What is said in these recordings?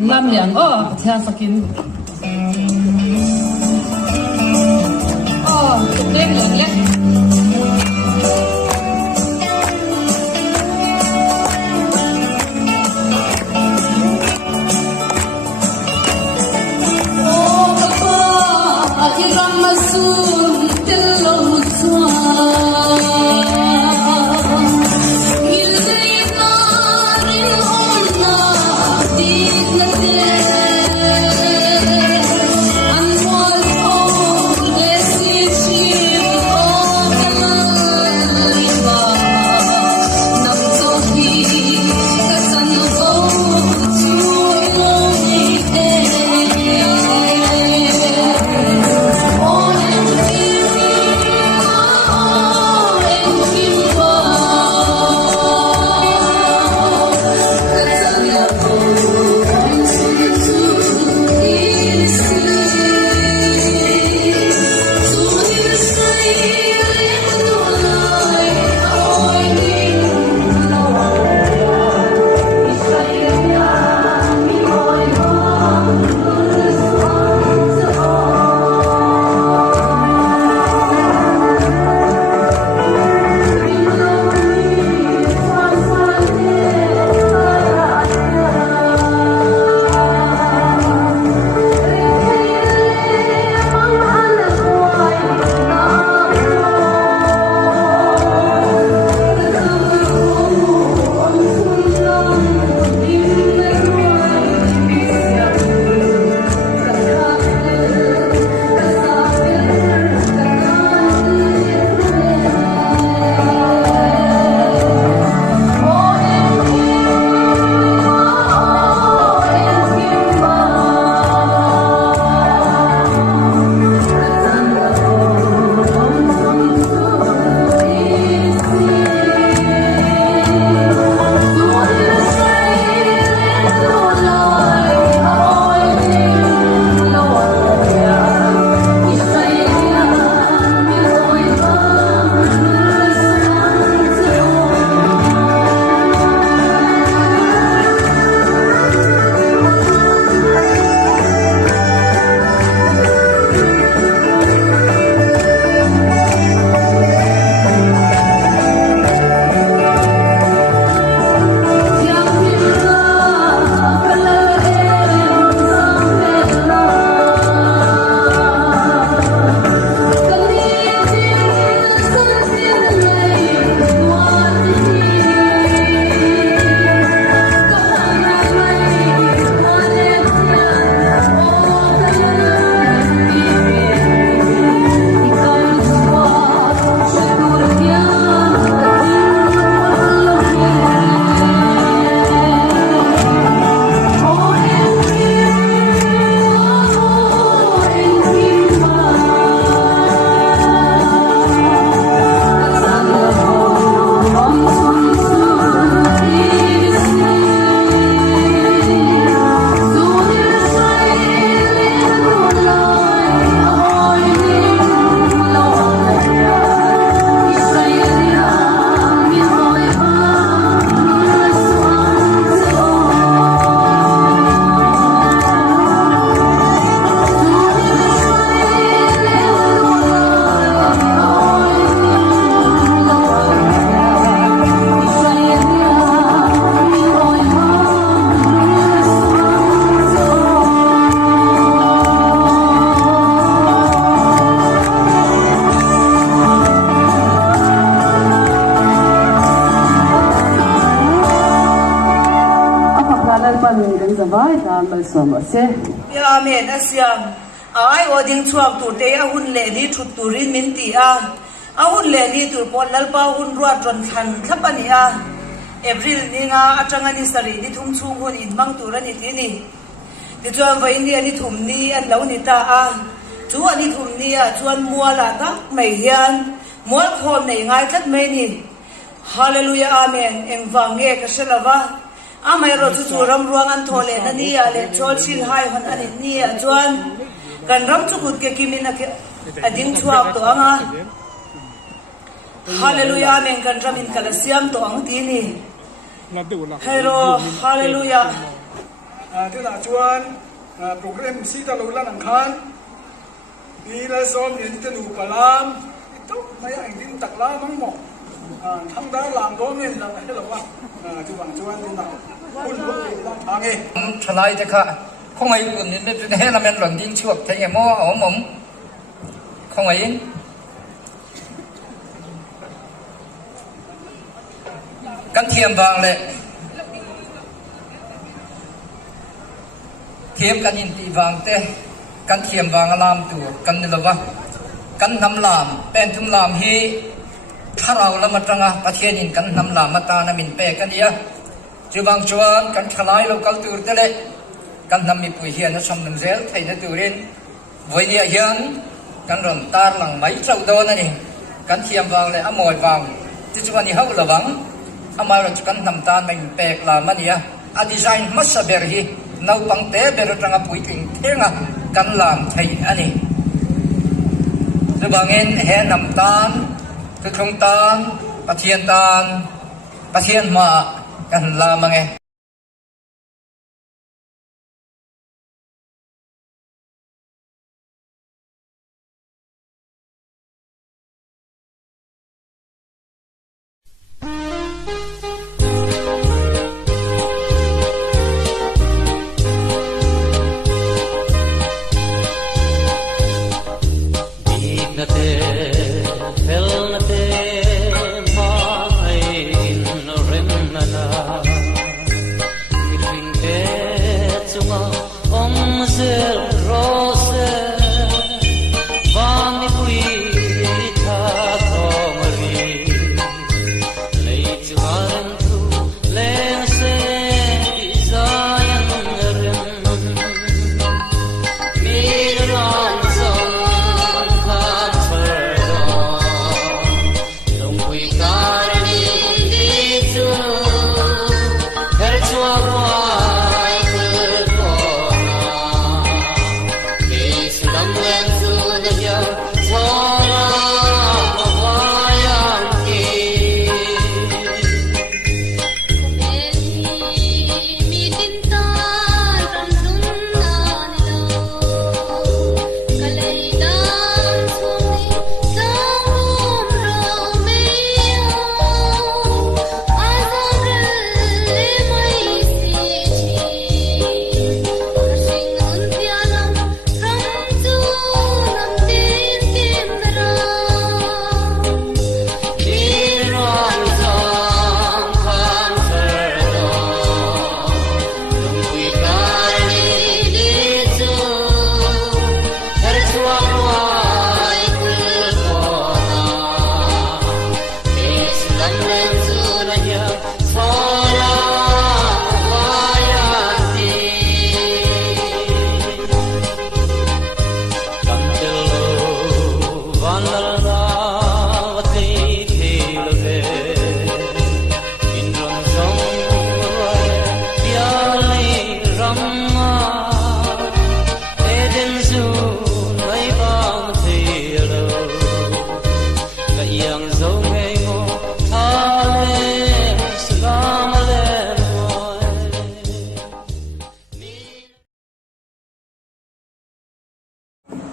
Lam liang thia sakin dem long le Amen asyam ai oding chuak tu te a hun le ni thut turin min ti a hun le ni tur pon lalpa hun ruat ron khan thapani April ni nga atangani sari ni thum chung hun in mang turani ti ni ti chuan vai ni ani thum ni an lo ni ta chu ani thum ni chuan muala ta mai hian mual khom nei ngai tlat mai ni hallelujah amen engwange ka selawa amai ro chu ram ruang an thole na ni ale chol sil hai hon ani ni chuan kan ram chu kut ke kimina ke ading chuak to anga hallelujah amen kan ramin kalasiam to ang ti ni hello hallelujah thế là chuan program si ta lo lan ang khan đi là xóm đến tên đủ cả lam tốt mấy anh tin tặc lá mắng mỏ thằng đã làm đó nên là hết rồi chú bằng chú anh nào quân hàng nghe thay lại thế cả không ai còn nênเป็นให้เราเป็นหลังดิ้งช่วงใช่ไหมมั่วอ๋อผมkhông aiกันเทียมวางเลยเทียมกันยินตีวางเต้กันเทียมวางลามตัวกันนี่ละวะกันนำลามเป็นทุ่มลามฮีถ้าเราละมาตั้งประเทศนี้กันนำลามมาตานามินเปกันเดียจูบางชวนกันทลายเรากันตัวเตะกันนำมีปุ๋ยเฮียนสมนึงเซลไทยนั่นตัวเรนวันนี้เฮียนกันรำตาหลังไม้เจ้าโดนนั่นเองกันเทียมวางเลยอมอยวางที่จวนนี้เขาระวังอมาเราจะกันนำตาไม่เปกลามันเนี่ยอดีไซน์มัสเบอร์ฮีนาปังเตะเบอร์ตั้งปุ๋ยถึงเท่งกันลามไทยอันนี้จะบางเงินเห็นนำตาคือคงตาปะเทียนตาปะเทียนมากันลามังเง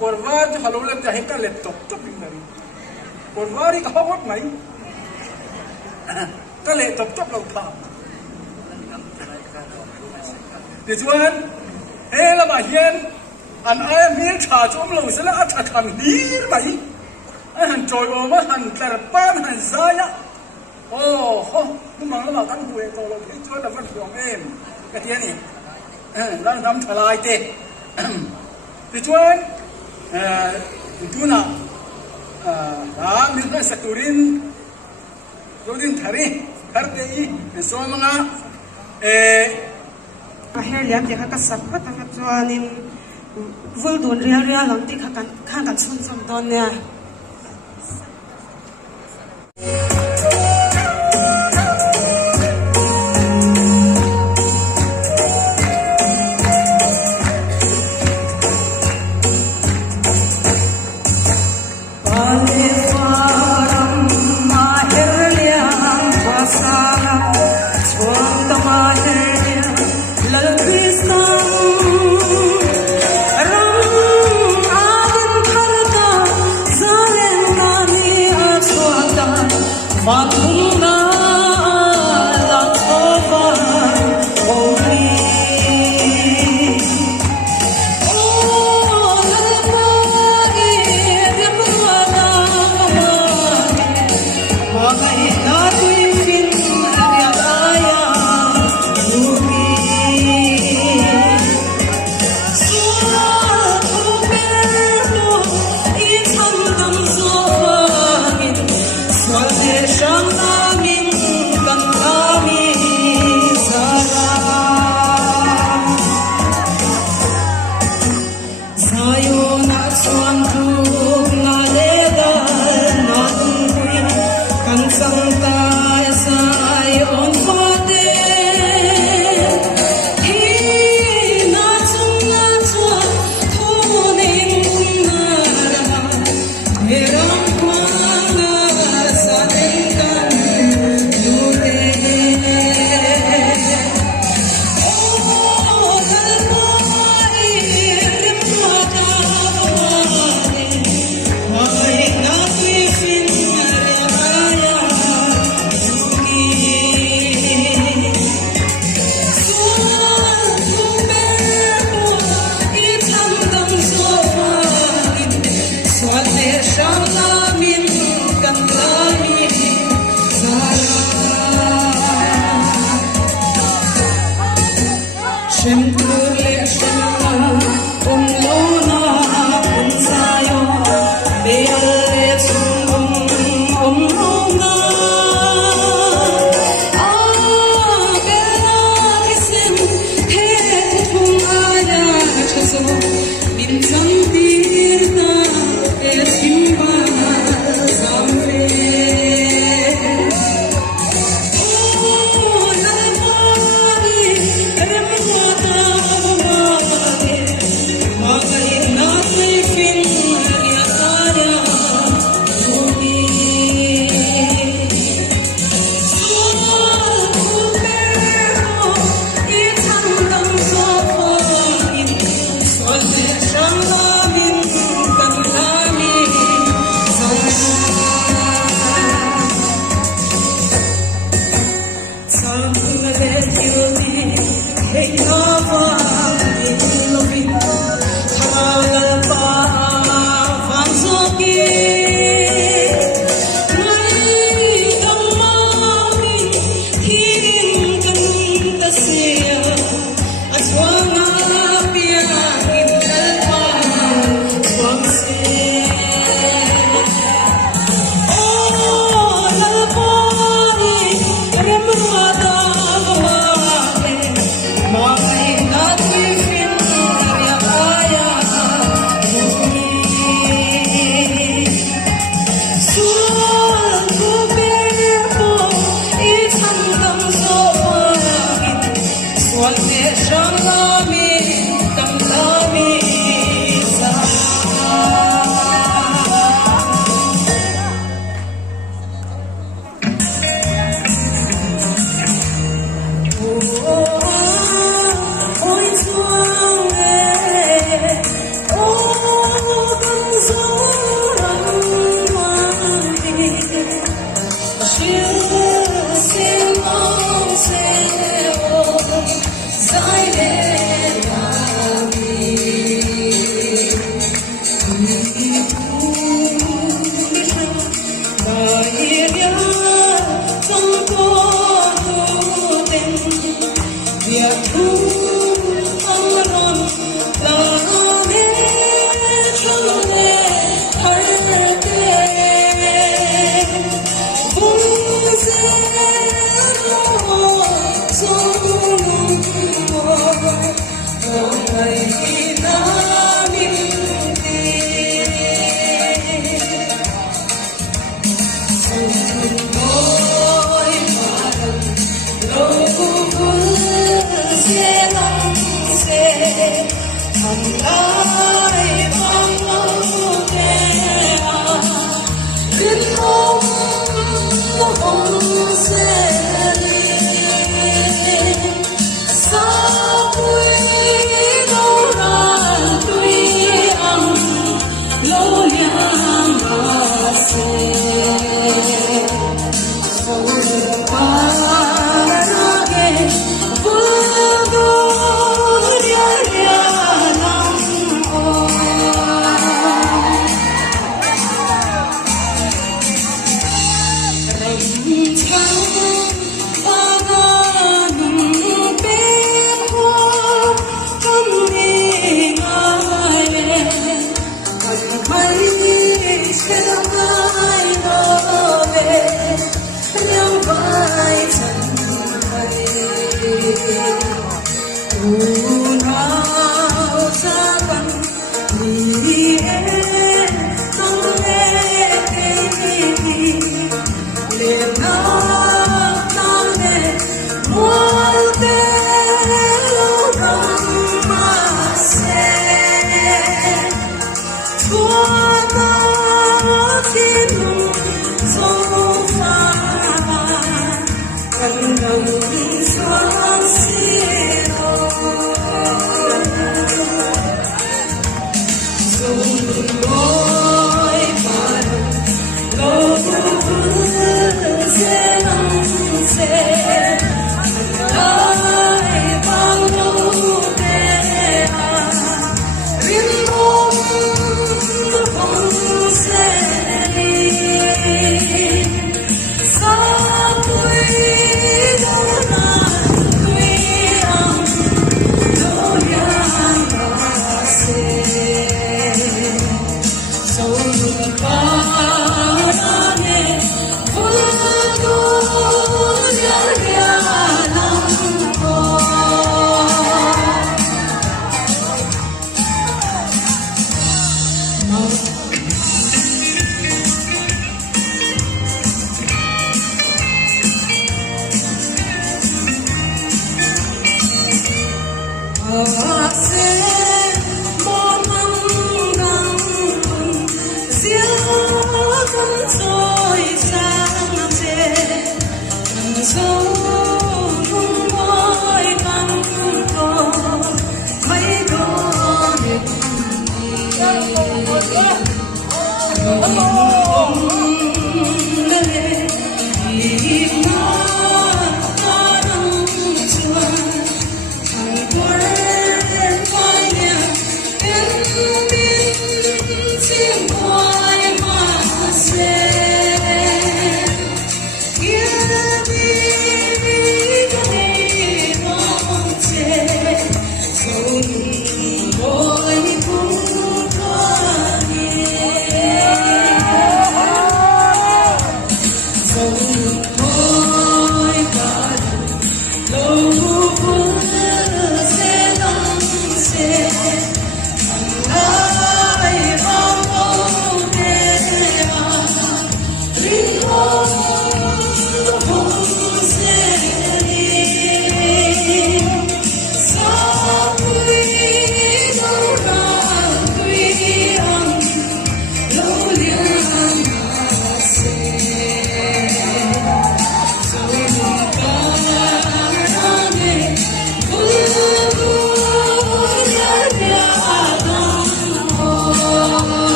คนว่าจะฮัลโหลเล่นจะเห็นกันเล่นตบอีกนั่นคนว่าที่เขาวัดไหนก็เล่นตบเราทำเดี๋ยวชวนเฮ้ละมาเฮียนอันไอ้เมียนชาจอมเราเสร็จแล้วอาจจะทำดีไหมไอ้หันจอยออกมาหันแต่ป้านหันซ้ายอะโอ้โหมึงมองแล้วมาตั้งหัวตัวเราที่ชวนแต่มันห่วงเองกระเทียนี่ร่างทำทลายเตะเดี๋ยวชวนitu na, minta sekurin, rodin thari, thardei, so mga aher liam dia kaka sapat ang chuanin vuldun real lang ti kaka kan sun don ne Krishna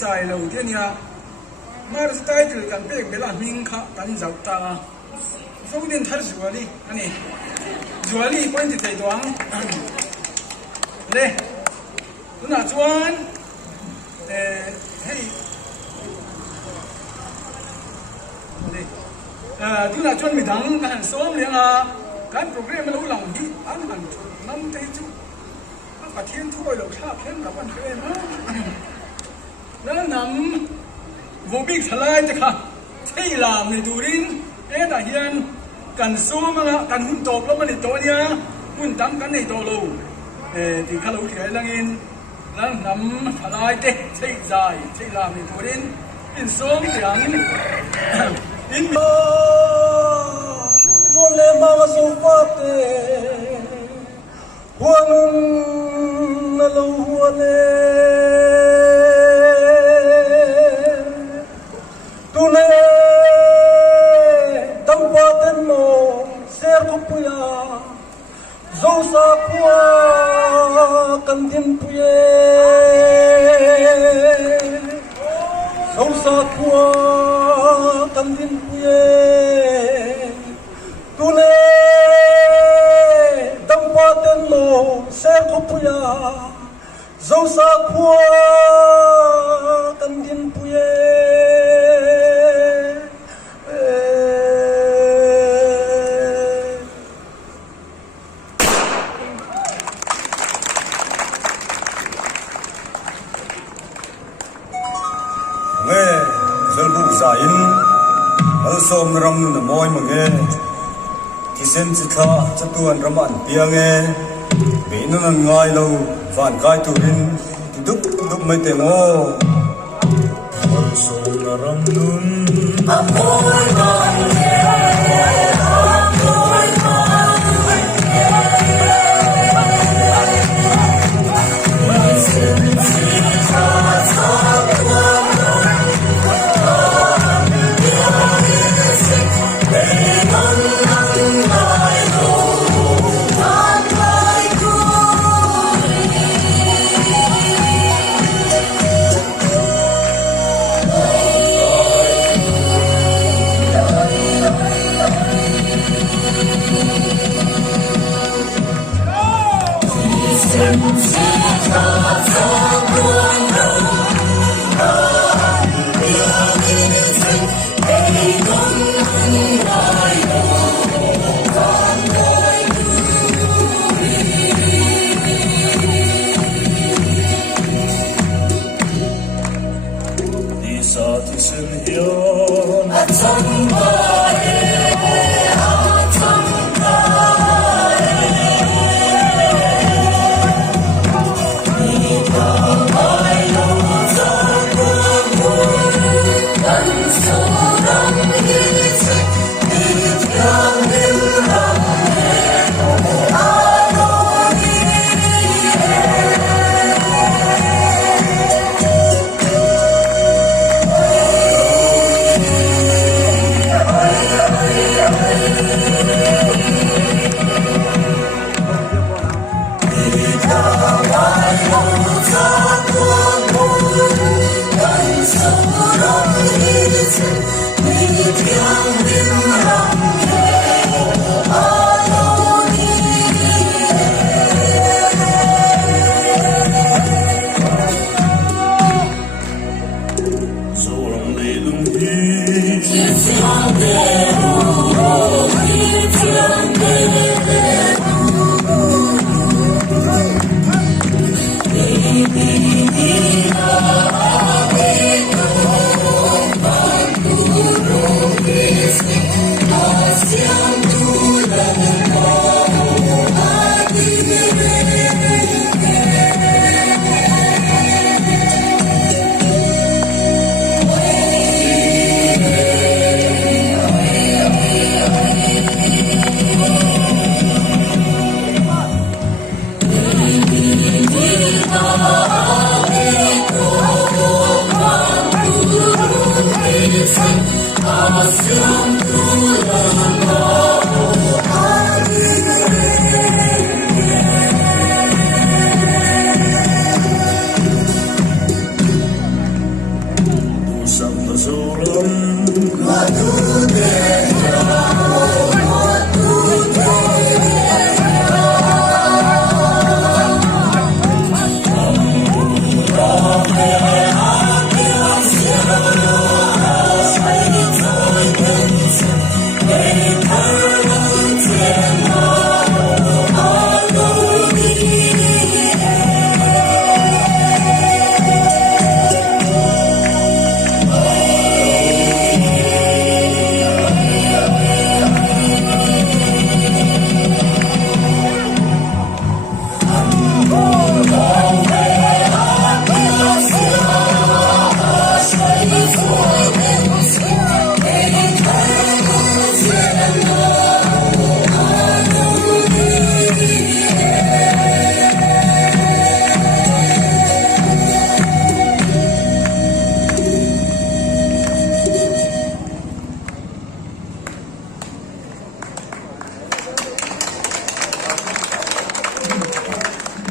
sai lâu thế nha mà cái tay từ cần biết cái là mình khá cần giàu ta phong điền thật rồi đi anh ấy rồi đi quên thì thầy đoán đây tôi nói chuan hey tôi nói chuan mình đăng cái hàng xóm liền cái program nó lòng đi ăn hàng năm thế chứ các thiên thu rồi khác thêm các bạn em nó nằm vô biết thật lại chứ cả thấy làm này tụi đi ấy là hiện cần số mà cần hun tộc lắm mà này tôi nha hun tắm cái này tôi luôn thì khá lâu thì ấy là in là nằm thật lại thế thấy dài thấy làm này tụi đi in số thì ăn in cho lên mà số phát huân là lâu huân tu ne tâm qua tên mồ ser khúc puya dâu sa qua cần thiên puye dâu sa qua cần thiên puye tu ne tâm qua tên mồ ser khúc puya dâu sa qua cần thiên puye som ram nu na moi ma nge ki sen chi kha chatuan raman pia nge be nu nan ngai lo van kai tu rin ti duk duk mai te ngo som na ram nun amoi ma nge amoi ma nge sen chi kha chatuan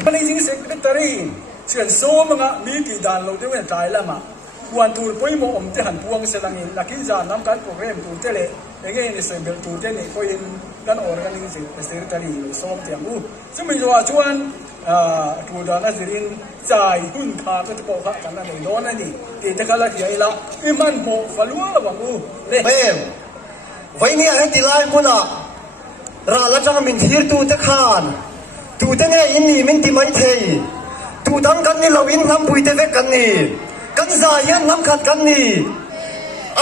Managing Secretary chuyện số mà ngã ní kỳ đàn lâu tiêu hiện trái là mà quan thủ với một ông thế hẳn buông sẽ là là cái giờ năm cái program thủ thế lệ cái này sẽ bị thủ thế này coi in cái organizing secretary số tiền u chứ mình rồi chuan thủ đoàn là gì giải hun khá cái bộ khác cái này đó này thì cái cái là gì là cái man bộ phải luôn là bằng u bây vậy này anh đi lại muốn à ra là chẳng mình thiệt tu tất khan tu thế này in mình tìm mấy thầy tu thằng cái này lâu in làm bùi thế về cái này cái gì anh làm cái này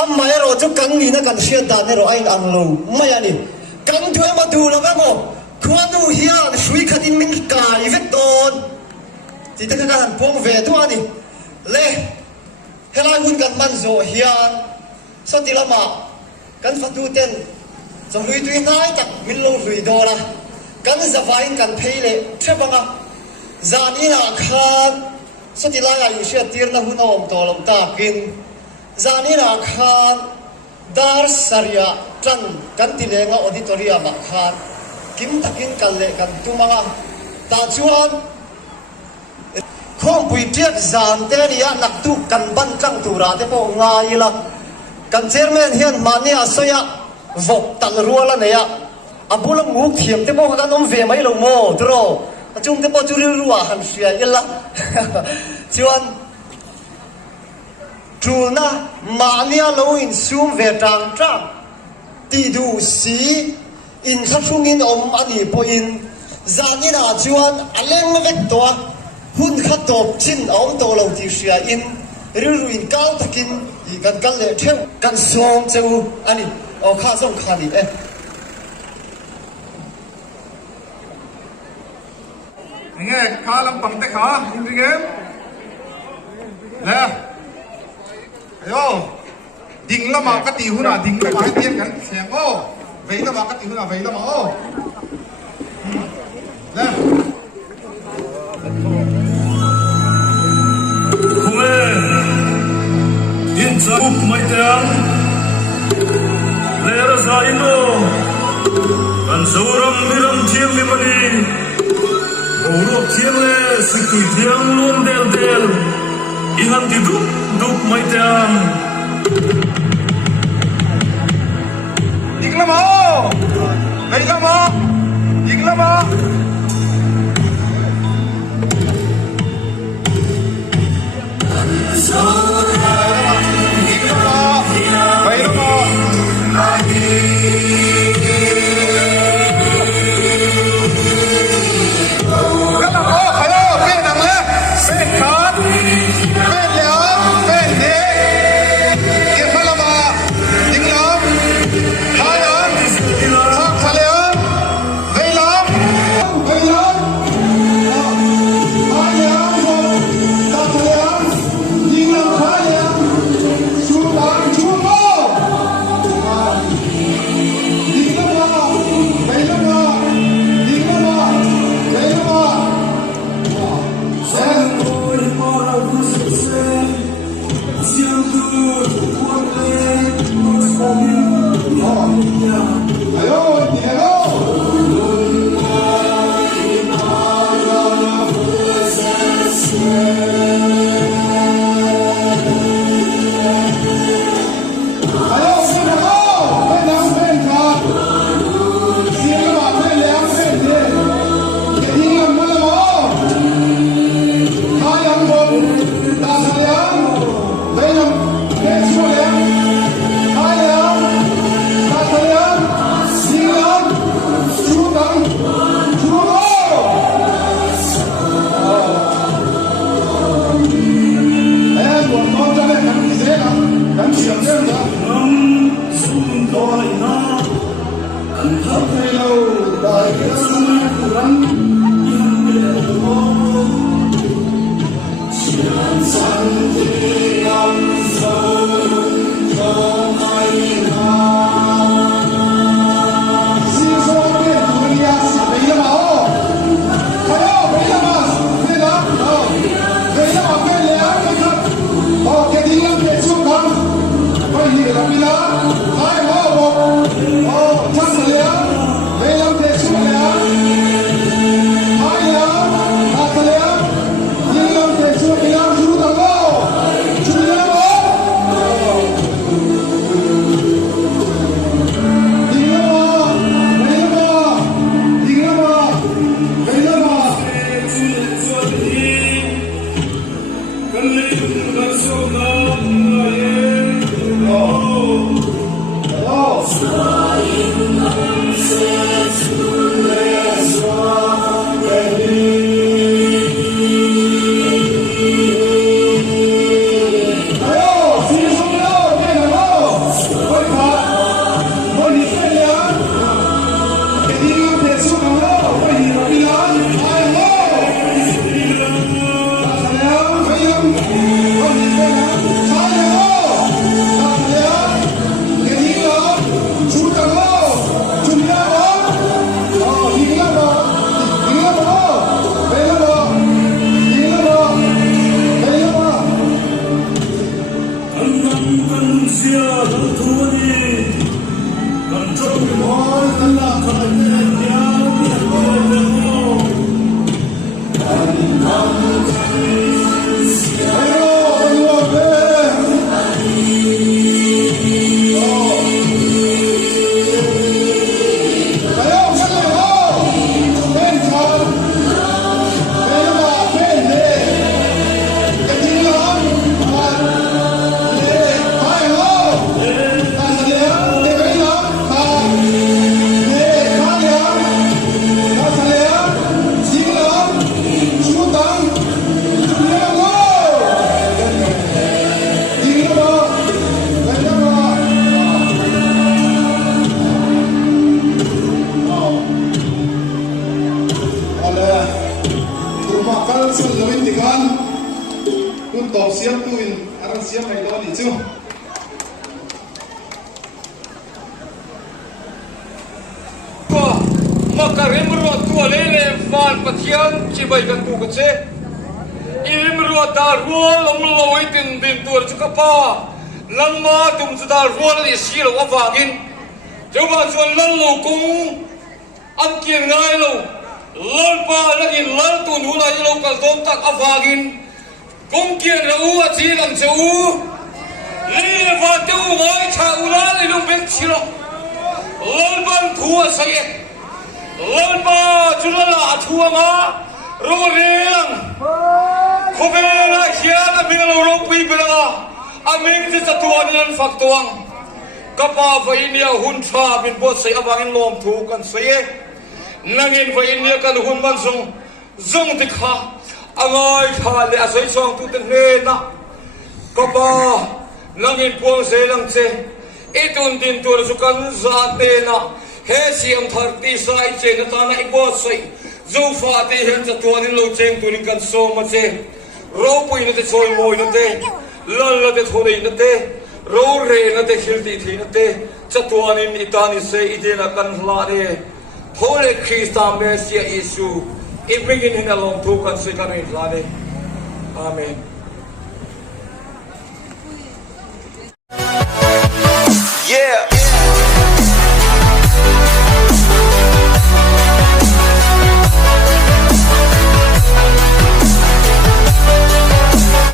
mai rồi cho cái này nó cái chuyện đó này rồi anh ăn lâu mai anh cái thứ mà tu là cái gì khoan tu hiền suy khát in mình cài vết tôn thì tất cả các anh phong về tu anh lẽ hay là hun cái man rồi hiền sao thì làm mà cái phát tu tên cho lui tuy ngay chắc mình lâu lui đó là cái giờ vay cái pay lệ thế bằng à giờ này là khan sao thì lại là sẽ tiền là hun ông to lòng ta kinh giờ này là khan dar saria trăng cái tỷ lệ ngõ auditorium mà khan kim takin cái lệ cái tu mà ta chuan không bị triệt giảm thế này nặc tu cần ban trăng tu ra thế bộ ngay là cần chairman hiền mani asoya vok tal ruala ne ya abulam nguk thiam te bo kan om ve mai lo mo tro chung te bo chu ri ruwa han sia ila chuan truna mania lo in sum ve tang tang ti du si in khachung in om ani po in zanina chuan aleng vek to hun khatop chin om to lo ti sia in ruin cao takin i kan le theu kan som cheu ani o kha song kha ni nghe khá lắm bằng tay khá in đi game nè ayo ding lama ka ti huna ding ka mai tian kan siang o vei lama ka ti huna vei lama o nè Kume in sabuk mai tang lera sa ino kan sauram biram thiam mi mani Urok thiam le sikti thiam lum del ihan ti duk mai tang ding lama o vei lama ding lama vei lama คุณตอบเสียงตัวอินอะไรเสียงไหนตอนนี้จู่ก็มาการเมืองตัวเล่ๆฟันปะเทียนจีบกันกูกันเช่อิมรัวดารัวลงลอยตินดินตัวจุกป้าลังมาตุมจุดารัวลิสีลว่าฟังอินเจ้าบ้านชวนลังลูกงอันเกียงไงลูกลังป้าลังอินลังตุนหัวไหลลูกกับต้นตักฟังอินกงเกียงเราอาชีลังเจ้าลีฟันตู้ไว้ชาวลาลิลุงเป็นชิโร่ลังบันทัวเสียลังป้าจุลลาทัวมาโรเรียงเขาเป็นอะไรเชียร์กับเป็นเราโรปีเป็นอะไรอามิงจะตัวนั้นฝักตัวกับป้าไฟเนียหุ่นชาเป็นบทเสียบางอินลมถูกกันเสียนั่งอินไฟเนียกันหุ่นมันส่งติดขาอะไรชาเลยอาศัยช่องตุตันเนนะกับป้านั่งอินพวงเสียลังเจไอตุนดินตัวสุกันซาเตนะเฮซีอัมทาร์ตีสายเจนตานะอีบอสเสียจูฟาตีเห็นจะตัวนี้เราเจงตัวนี้กันโซมาเจเราปุยนั่นเตะซอยมวยนั่นเตะลันนั่นเตะทุเรศนั่นเตะเราเรนั่นเตะฮิลตีทีนั่นเตะจะตัวนี้อิตานิเซอิเดนักันลาเดโฮเลคริสต์เมสเซียอิสุอีบิกินหินลงทุกันเซกันอิลาเดอาเมน